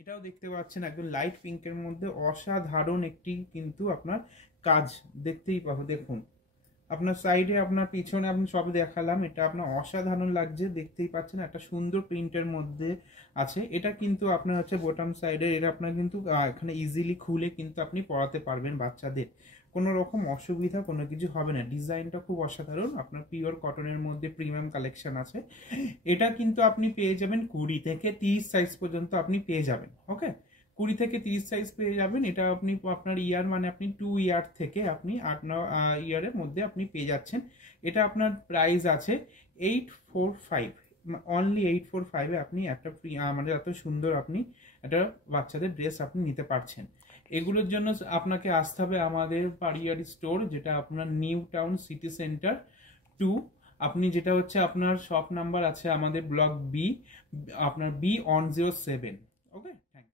এটাও দেখতে পাচ্ছেন একদম লাইট পিঙ্কের মধ্যে অসাধারণ একটি কিন্তু আপনার কাজ দেখতেই পাবো। দেখুন আপনার সাইডে আপনার পিছনে আমি সব দেখালাম, এটা আপনার অসাধারণ লাগছে, দেখতেই পাচ্ছেন একটা সুন্দর প্রিন্টের মধ্যে আছে। এটা কিন্তু আপনার হচ্ছে বটম সাইডে, এটা আপনার কিন্তু এখানে ইজিলি খুলে কিন্তু আপনি পরাতে পারবেন বাচ্চাদের, কোনো রকম অসুবিধা কোনো কিছু হবে না। ডিজাইনটা খুব অসাধারণ, আপনার পিওর কটনের মধ্যে প্রিমিয়াম কালেকশন আছে। এটা কিন্তু আপনি পেয়ে যাবেন 20 থেকে 30 সাইজ পর্যন্ত আপনি পেয়ে যাবেন। ওকে, 20 থেকে 30 সাইজ পেয়ে যাবেন। এটা আপনি আপনার ইয়ার মানে আপনি 2 ইয়ার থেকে আপনি 8-9 ইয়ারের মধ্যে আপনি পেয়ে যাচ্ছেন। এটা আপনার প্রাইস আছে 845, অনলি 845 এ আপনি একটা আমাদের এত সুন্দর আপনি একটা বাচ্চাদের ড্রেস আপনি নিতে পারছেন। এগুলোর জন্য আপনাকে আসতে হবে আমাদের পারিয়ারি স্টোর, যেটা আপনার নিউ টাউন সিটি সেন্টার 2। আপনি যেটা হচ্ছে আপনার শপ নাম্বার আছে আমাদের ব্লক বি, আপনার B107। Okay, thank you.